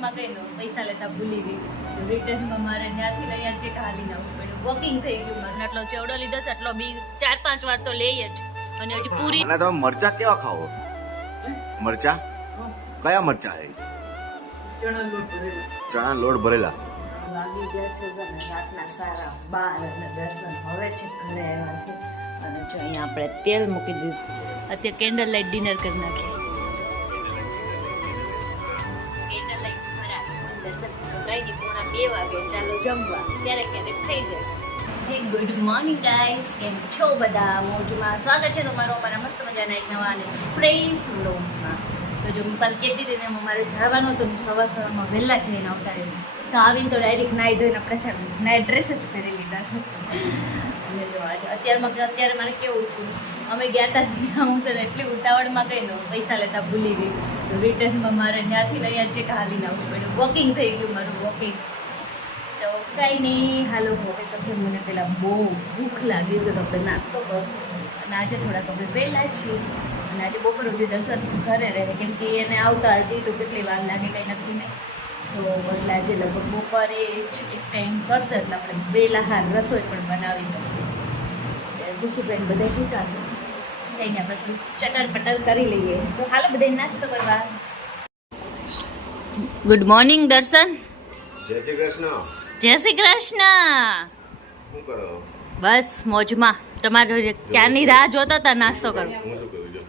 ઉતાવળમાં ગઈ ને પૈસા લેતા ભૂલી ગઈ. રિટર્નમાં મારે ત્યાંથી લઈ ચેક હાલીને આવવું પડ્યું. વોકિંગ થઈ ગયું મારે. આટલો ચેવડો લીધો છે એટલો બી 4-5 વાર તો લઈ જ. અને હજી પૂરી. અને તમે મરચા કેવા ખાઓ? મરચા કયા મરચા છે? ચણા લોટ ભરેલા. વાગી ગયા છે ને રાતના સારા 12 અને દર્શન હવે છે ઘરે આવ્યા છે. અને જો અહીંયા આપણે તેલ મૂકી દીધું. અત્યારે કેન્ડલ લાઇટ ડિનર કરી નાખીએ. કેન્ડલ લાઇટ ખરા દર્શન કઈ નહીં પૂરા 2 વાગે ચાલો જમવા. ક્યારેક ક્યારેક થઈ જાય. ગુડ મોર્નિંગ ગાઈસ, કેમ છો બધા? મોજમાં સ્વાગત છે તમારો અમારા મસ્ત મજાના એક નવા અને ફ્રેશ વ્લોગમાં. તો જો હું કાલ કહેતી હતી ને મારે જવાનું હતું, સવારમાં વહેલા જઈને આવતા રહ્યું. તો આવીને તો ડાયરેક્ટ નાહી ધોઈને આપણે છે નાઇટ ડ્રેસ જ પહેરી લીધા છે. અને જો અત્યારે મારે કેવું થયું, અમે ગયા હતા હું તો એટલી ઉતાવળમાં ગઈ ને પૈસા લેતા ભૂલી ગઈ. તો રિટર્નમાં મારે ત્યાંથી અહીંયા ચેક હાલીને આવવું પડ્યું. વોકિંગ થઈ ગયું મારું વોકિંગ. તો કાંઈ નહીં, હાલો હવે તો છે મને પહેલાં બહુ ભૂખ લાગી છે તો આપણે નાસ્તો કરશું. અને આજે થોડાક અમે વહેલા છીએ અને આજે બપોર સુધી દર્શન ઘરે રહે કેમ કે એને આવતા હજી તો કેટલી વાર લાગે કંઈ નક્કી નહીં. તો એટલે આજે લગભગ બપોરે જ એક ટાઈમ કરશે એટલે આપણે વહેલા હાર રસોઈ પણ બનાવી દઈએ. ગુસ્સુબેન બધા કીધાશે કંઈને આપણે થોડું ચટર પટર કરી લઈએ. તો હાલો બધા નાસ્તો કરવા. ગુડ મોર્નિંગ દર્શન. જય શ્રી કૃષ્ણ. જય શ્રી કૃષ્ણ. શું કરો? બસ મોજમાં. તમારો ક્યારની રાહ જોતા હતા નાસ્તો કરો. હું શું કરું જો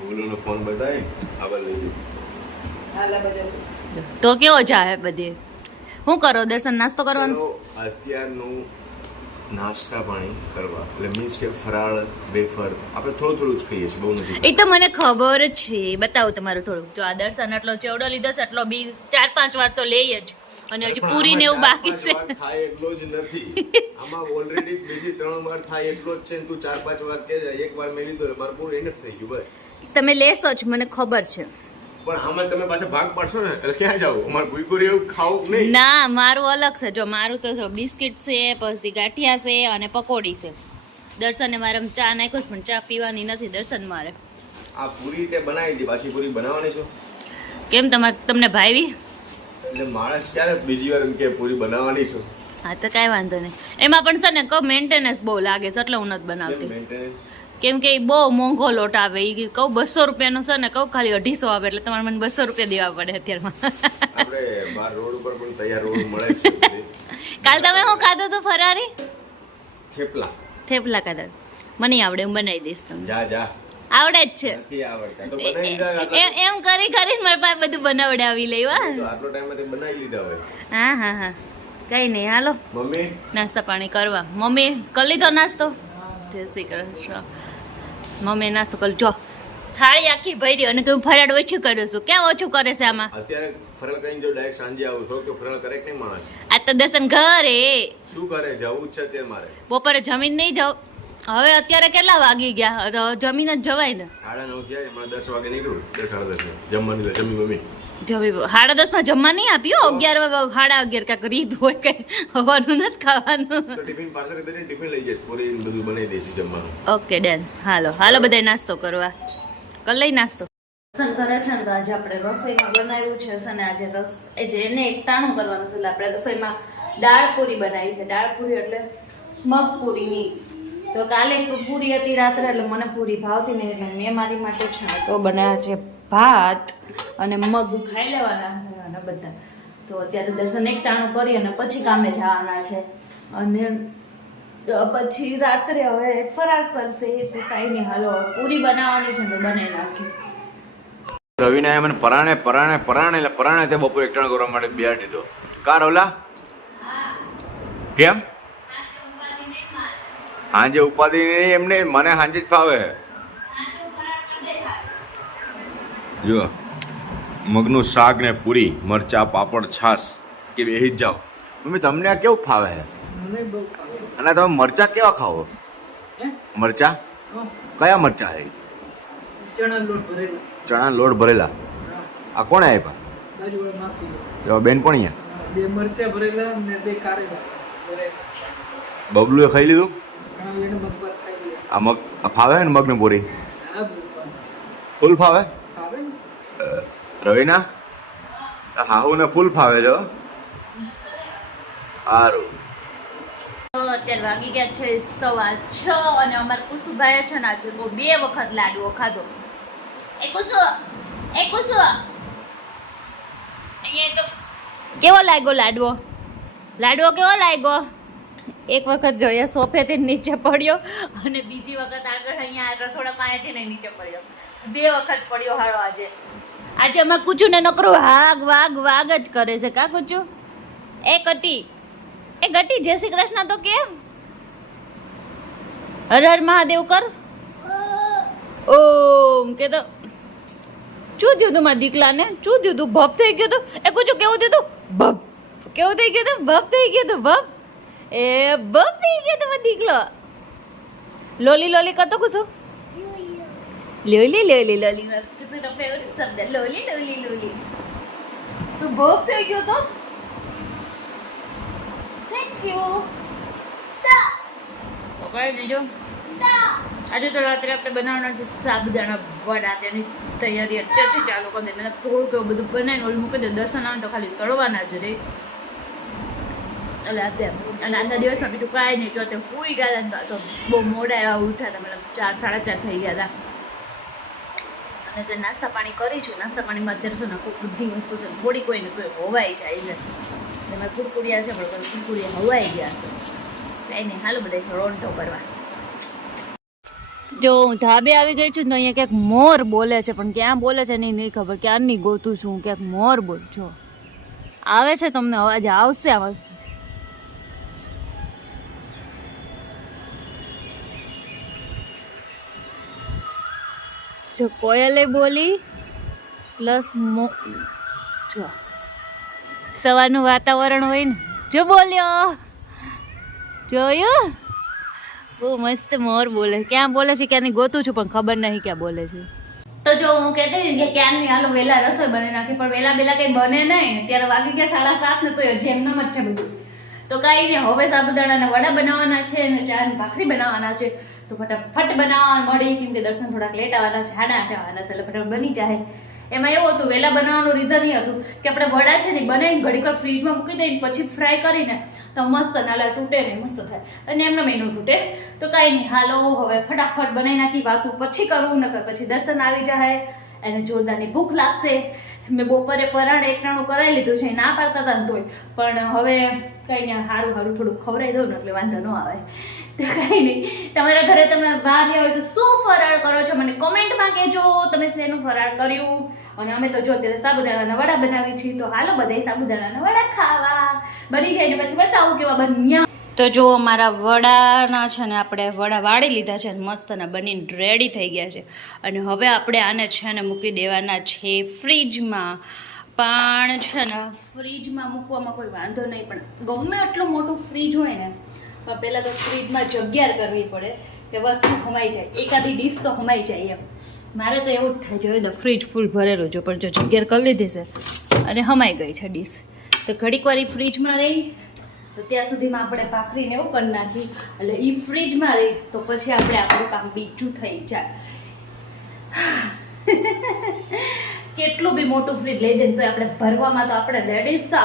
બોલુનો ફોન બતાવી આવા લઈ તો કેવો જાય બધી. શું કરો દર્શન? નાસ્તો કરવાનો? અત્યારનું નાસ્તા પાણી કરવા એટલે મીન્સ કે ફરાળ વેફર આપણે થોડું જ ખાઈએ છીએ, બહુ નથી. એ તો મને ખબર જ છે. બતાવું તમારું થોડું. જો આ દર્શન એટલો ચેવડો લીધો છે એટલો બી 4-5 વાર તો લે જ. અને હજી પૂરી ને એવું બાકી છે. થાય એટલો જ નથી. આમાં ઓલરેડી બીજી 3 વાર થાય એટલો જ છે ને તું 4-5 વાર કે એક વાર મેં લીધો મારું પૂરું એને થઈ ગયું બસ. તમે લેશો જ મને ખબર છે. પણ આમાં તમે પાછા ભાગ પાડશો ને એટલે ક્યાં જાવ? અમારે ગુઈગુરી એવું ખાવું નહીં. ના, મારું અલગ છે. જો મારું તો જો બિસ્કિટ છે, પછી ગાંઠિયા છે અને પકોડી છે. દર્શને મારે ચા નાખ્યો પણ ચા પીવાની નથી દર્શન મારે. આ પૂરી તે બનાવી દી, પાછી પૂરી બનાવવાની છો? કેમ તમને ભાવી? એટલે માણસ ક્યારે બીજી વાર એમ કે પૂરી બનાવવાની છો? હા તો કાંઈ વાંધો નહીં. એમાં પણ છે ને કહું મેન્ટેનન્સ બહુ લાગે છે એટલે હું નથી બનાવતી. કેમ કે એ બહુ મોંઘો લોટ આવે. એ કહું 200 રૂપિયાનો છે ને કહું ખાલી 250 આવે એટલે તમારે મને 200 રૂપિયા દેવા પડે અત્યારમાં. આપણે બાર રોડ ઉપર પણ તૈયાર રોડ મળે છે. કાલ તમે શું ખાધું હતું ફરારી? થેપલા. થેપલા ખાધા. મને આવડે, હું બનાવી દઈશ તમને. જા આવડે જ છે. નથી આવડતા તો બનાવી લીધા. એમ કરીને મારા પાસે બધું બનાવડાવી લેવા. તો આટલો ટાઈમ થી બનાવી લીધા હોય. હા કઈ નહીં. હાલો મમ્મી નાસ્તા પાણી કરવા. મમ્મી કરી લીધો નાસ્તો? જય શ્રી કૃષ્ણ. મમ્મી નાસ્તો કરી. જો થાળી આખી ભરી અને હું ફરાળ ઓછું કર્યું છું. ક્યાં ઓછું કરે છે આમાં? અત્યારે ફરલ કરીને જો ડાયરેક્ટ સાંજે આવું છો તો ફરલ કરે કે નહીં માણસ? આ તો દર્શન ઘરે શું કરે? જવું જ છે તે મારે. બપોરે જમીન નહીં જાવ. હવે અત્યારે કેટલા વાગી ગયા? જમીન જ જવાય ને. 9:30 થયા. હમણાં 10 વાગે નીકળું. 10-10:30 જમવાની જમી મમ્મી. જમી 10:30 જમવા નહીં આપ્યું. 11 11:30 કાંઈક રીત હોય કઈ હવાનું નથી ખાવાનું. તો ટિફિન પાર્સલ કરીને ટિફિન લઈ જઈશ. પૂરી બધું બનાવી દઈશ જમવાનું. Okay done. હાલો બધા નાસ્તો કરવા. કર લઈ નાસ્તો. પસંદ કરે છે ને તો આજે આપણે રસોઈમાં બનાવ્યું છે અને આજે એને એકટાણું કરવાનું છે એટલે આપણે રસોઈમાં દાળ પૂરી બનાવી છે. દાળ પૂરી એટલે મગ પૂરી. તો કાલે પૂરી હતી રાત્રે એટલે મને પૂરી ભાવતી નહીં એટલે મેં મારી માટે છે તો બનાવ્યા છે ભાત અને મગ ખાઈ લેવાના અને બધા. તો અત્યારે દર્શન એકટાણું કરી અને પછી કામે જવાના છે અને પછી રાત્રે હવે ફરાર કરશે. તો કાંઈ નહીં, હાલો પૂરી બનાવવાની છે તો બનાવી નાખી. રવિના મને પરાણે એટલે પરાણે તે બપોર એકટાણું કરવા માટે બેહાડી દીધો. કાર ઓલા કેમ હાંજે ઉપાધિ નહીં એમને મને હાંજે જ ફાવે. જો મગનું શાક ને પૂરી મરચા પાપડ છાસ કે બેહી જ જાઓ. મમ્મી તમને આ કેવું ફાવે છે? અને તમે મરચા કેવા ખાઓ? મરચા કયા મરચા છે? ચણા લોટ ભરેલા. આ કોણે આપ્યા? બેનપણીએ બબલુએ ખાઈ લીધું. આ મગ ફાવે ને મગ ને પૂરી ફૂલ ફાવે. રવિના હાહુને ફૂલ ફાવે છે હો. સારું. તો અત્યારે વાગી ગયા છે 6:15 અને અમારા કુસુભાઈએ છે ને આજે 2 વખત લાડવો ખાધો. એ કુસુ અહીંયા તો કેવો લાગ્યો લાડવો? લાડવો કેવો લાગ્યો? એક વખત જોઈએ સોફેથી નીચે પડ્યો અને બીજી વખત આગળ અહીંયા રસોડા પાસેથી ને નીચે પડ્યો. 2 વખત પડ્યો હારો આજે. આજે અમારે કુચુને નકરું વાગ જ કરે છે. કા કુચુ? એ ગટી જય શ્રી કૃષ્ણ તો કે હર હર મહાદેવ કર. ઓમ કે તો શું થયું તું મારા દીકલાને? શું થયું તું? ભપ થઈ ગયું તું? એ કુચુ કેવું થયું તું? ભપ કેવું થઈ ગયું તું? ભપ થઈ ગયું તું? ભપ એ ભપ થઈ ગયો તું મારો દીકલો. લોલી કરતો કુછો? લોલી તારો ફેવરેટ શબ્દ લોલી. તું ભપ થઈ ગયો તો? Thank you. તો કઈ દેજો. આજે તો રાત્રે આપણે બનાવવાના છે સાબુદાણા વડા. તેની તૈયારી અત્યારથી ચાલુ કરી દે. મેં થોડું બધું બનાવીને ઓલું મૂકી દે. દર્શન આવે તો ખાલી તળવાના જ રહે. એટલે અત્યારે અને આજના દિવસમાં બીજું કાંઈ નહીં. જો તે સુઈ ગયા હતા તો બહુ મોડા એવા ઉઠ્યા હતા. મતલબ 4 સાડા 4 થઈ ગયા હતા. અને તે નાસ્તા પાણી કરીશું. નાસ્તા પાણીમાં અત્યારે છે ને કોઈ બધી વસ્તુ છે થોડી કોઈ ને કોઈ હોવાઈ જાય છે. એમાં કુરકુરિયા છે પણ કુરકુરિયા હવાઈ ગયા છે. કંઈ નહીં, હાલો બધા રોંઢો કરવા. જો હું ધાબે આવી ગઈ છું તો અહીંયા ક્યાંક મોર બોલે છે, પણ ક્યાં બોલે છે નહીં ખબર. ક્યારની ગોતું છું હું. ક્યાંક મોર બોલ છો આવે છે. તમને અવાજ આવશે આ વસ્તુ. જો કોયલે બોલી પ્લસ જો સવારનું વાતાવરણ હોય ને. જો બોલ્યો, જોયું? બહુ મસ્ત મોર બોલે. ક્યાં બોલે છે ક્યાંની ગોતું છું પણ ખબર નહીં ક્યાં બોલે છે. તો જો હું કહેતી હતી કે ક્યાંની હાલો વહેલા રસોઈ બનાવી નાખી, પણ વહેલા કંઈ બને નહીં. ત્યારે વાગી ગયા 7:30 ને તો જેમનો જ છે બધું. તો કાંઈ નહીં, હવે સાબુદાણાના વડા બનાવવાના છે અને ચાની ભાખરી બનાવવાના છે. તો ફટાફટ બનાવવા મળી, કેમ કે દર્શન થોડાક લેટ આવવાના છે, 8:30 આવવાના છે, એટલે ફટાફટ બની જાય. એમાં એવું હતું, વહેલા બનાવવાનું રીઝન એ હતું કે આપણે વડા છે ને બનાવીને ઘડીક વાર ફ્રીજમાં મૂકી દઈને પછી ફ્રાય કરીને તો મસ્ત નાલા તૂટે ને મસ્ત થાય. અને એમનો મેનુ તૂટે. તો કાંઈ નહીં, હાલો હવે ફટાફટ બનાવી નાખી. વાતું પછી કરવું, નકર પછી દર્શન આવી જાય અને જોરદારની ભૂખ લાગશે. મેં બપોરે પરાણે એકટાણું કરાવી લીધું છે, ના પાડતા હતા ને તોય, પણ હવે કંઈ નહીં, સારું થોડુંક ખવડાવી દઉં ને એટલે વાંધો ન આવે. તો કંઈ નહીં, તમારા ઘરે તમે બહાર ગયા હોય તો શું ફરાળ કરો છો મને કોમેન્ટમાં કહેજો. તમે શેનું ફરાળ કર્યું? અને અમે તો જો અત્યારે સાબુદાણાના વડા બનાવી છીએ. તો હાલો બધાય સાબુદાણાના વડા ખાવા. બની જાય ને પછી બતાવું કેવા બન્યા. તો જો અમારા વડાના છે ને આપણે વડા વાળી લીધા છે અને મસ્તના બનીને રેડી થઈ ગયા છે. અને હવે આપણે આને છે ને મૂકી દેવાના છે ફ્રીજમાં. પણ છે ને ફ્રીજમાં મૂકવામાં કોઈ વાંધો નહીં, પણ ગમે એટલું મોટું ફ્રીજ હોય ને પણ પહેલાં તો ફ્રીજમાં જગ્યા કરવી પડે કે વસ્તુ હમાઈ જાય, એકાદી ડીશ તો હમાઈ જાય એમ. મારે તો એવું જ થાય છે, હવે ફ્રીજ ફૂલ ભરેલું છે, પણ જો જગ્યા કરી લીધી છે અને હમાઈ ગઈ છે ડીશ, તો ઘડીક વાર ફ્રીજમાં રહી તો ત્યાં સુધીમાં આપણે ભાખરીને એવું કરી નાખી, એટલે એ ફ્રીજમાં રહી તો પછી આપણે આપણું કામ બીજું થઈ જાય. કેટલું બી મોટું ફ્રીજ લઈ દે તો આપણે ભરવામાં તો આપણે લેડીઝ તો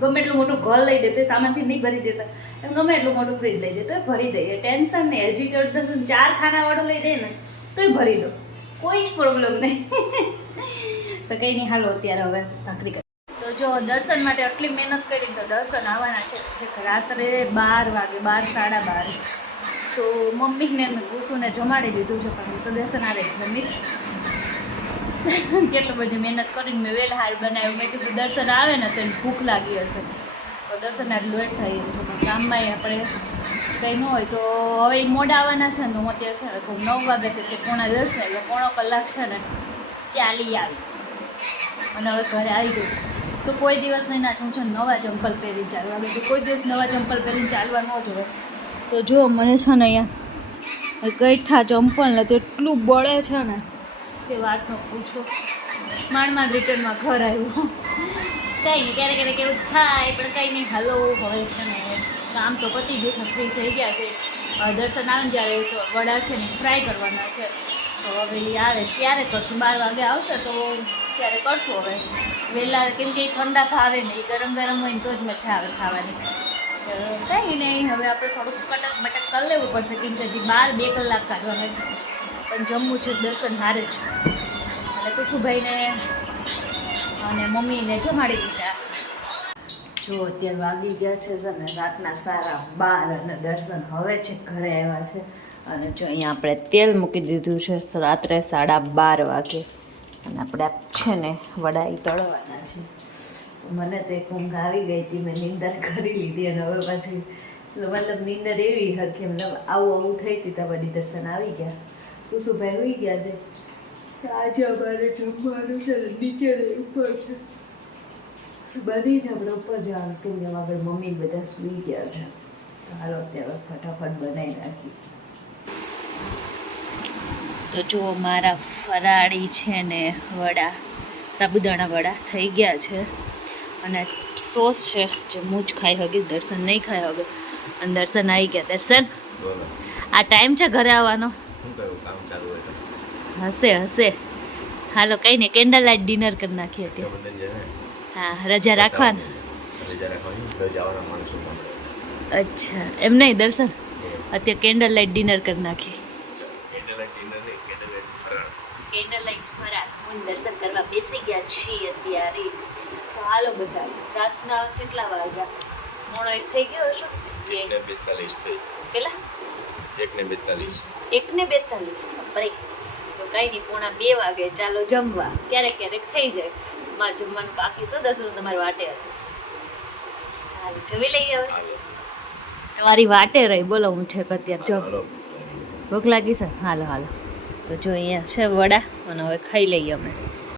ગમે એટલું મોટું ઘર લઈ દે તો સામાનથી નહીં ભરી દેતા, એમ ગમે એટલું મોટું ફ્રીજ લઈ દે તો ભરી દઈએ, ટેન્શન નહીં. હજી 4 ખાનાવાળું લઈ દે ને તોય ભરી દો, કોઈ જ પ્રોબ્લેમ નહીં. તો કંઈ નહીં, હાલો અત્યારે હવે ભાખરી કરી. તો જો દર્શન માટે આટલી મહેનત કરી તો દર્શન આવવાના છે રાત્રે 12 વાગે, 12 સાડા 12. તો મમ્મીને ગુસુને જમાડી દીધું છે, પણ તો દર્શન આવે જમીશ. કેટલું બધી મહેનત કરીને મેં વહેલા હાર બનાવ્યું. મેં કીધું દર્શન આવે ને તો એને ભૂખ લાગી હશે, તો દર્શન આ લેટ થઈ ગયું. કામમાં આપણે કંઈ ન હોય તો હવે એ મોડા આવવાના છે ને, તો હું અત્યારે છે ને 9 વાગ્યાથી તે 9:45 એટલે પોણો કલાક છે ને ચાલી આવી અને હવે ઘરે આવી ગઈ. તો કોઈ દિવસ નહીં ના છું નવા ચંપલ પહેરીને ચાલવા ગઈ, તો કોઈ દિવસ નવા ચંપલ પહેરીને ચાલવા ન જોવે. તો જો મને છે ને અહીંયા કઈઠા ચંપલ ને તો એટલું બળે છે ને કે વાત ન પૂછો. માંડ રિટર્નમાં ઘર આવ્યું. કંઈ નહીં, ક્યારેક એવું થાય, પણ કંઈ નહીં. હાલો હવે છે ને કામ તો પતી ગયું છે, ફ્રી થઈ ગયા છે. દર્શન આવે ને જ્યારે તો વડા છે ને ફ્રાય કરવાના છે, તો હવે એ આવે ત્યારે કરશું. 12 વાગે આવશે તો ત્યારે કરશું. હવે વહેલા કેમ કે એ ઠંડા ભાવે નહીં, ગરમ ગરમ હોય ને તો જ મજા આવે ખાવાની. કંઈ નહીં, હવે આપણે થોડુંક કટક બટક કરી લેવું પડશે કેમ કે હજી 2 કલાક કાઢવાના, પણ જમવું છે દર્શન હારે જ. અને કુસુભાઈને અને મમ્મીને જમાડી દીધા. જો અત્યારે વાગી ગયા છે ને રાતના 12:30 અને દર્શન હવે છે ઘરે આવ્યા છે. અને જો અહીંયા આપણે તેલ મૂકી દીધું છે, રાત્રે 12:30 વાગે. અને આપણે છે ને વડા ઈ તળવાના છે. મને તો એક ઊંઘ આવી ગઈ હતી, મેં નીંદર કરી લીધી અને હવે પાછી મતલબ નીંદર એવી હતી મતલબ આવું થઈ હતી તમારી દર્શન આવી ગયા. કુસુભાઈ હોઈ ગયા છે. આજે અમારે જમવાનું છે ને નીચે ઉપર છે, બનીને આપણે ઉપર જવાનું કેમ કે આપણે મમ્મી બધા સૂઈ ગયા છે. તો હાલો અત્યારે ફટાફટ બનાવી નાખી. તો જો મારા ફરાળી છે ને વડા, સાબુદાણા વડા થઈ ગયા છે. અને સોસ છે જે હું જ ખાઈ હગી, દર્શન નહીં ખાઈ હગે. અને દર્શન આવી ગયા. દર્શન આ ટાઈમ છે ઘરે આવવાનો? હશે. હાલો કંઈ નહીં, કેન્ડલ લાઇટ ડિનર કરી નાખીએ હતી. હા, રજા રાખવાની. અચ્છા, એમ નહીં દર્શન, અત્યારે કેન્ડલ લાઇટ ડિનર કરી નાખી. કેન્ડલ લાઇટ ફરાળ હું દર્શન કરવા બેસી ગયા છીએ અત્યારે. તો હાલો બધા, રાતના કેટલા વાગ્યા? 1:30 થઈ ગયો હશે. 1:42 થઈ. કેટલા? 1:42. અરે તો કંઈ નહીં, 1:45 વાગે ચાલો જમવા. ક્યારેક ક્યારેક થઈ જાય. મારે જમવાનું બાકી છે દર્શન, તમારી વાટે હાલ જમી લઈએ. હવે તમારી વાટે રહી, બોલો હું છે કે અત્યારે જમ ભૂખ લાગી છે. હાલો તો જો અહીંયા છે વડા અને હવે ખાઈ લઈએ અમે.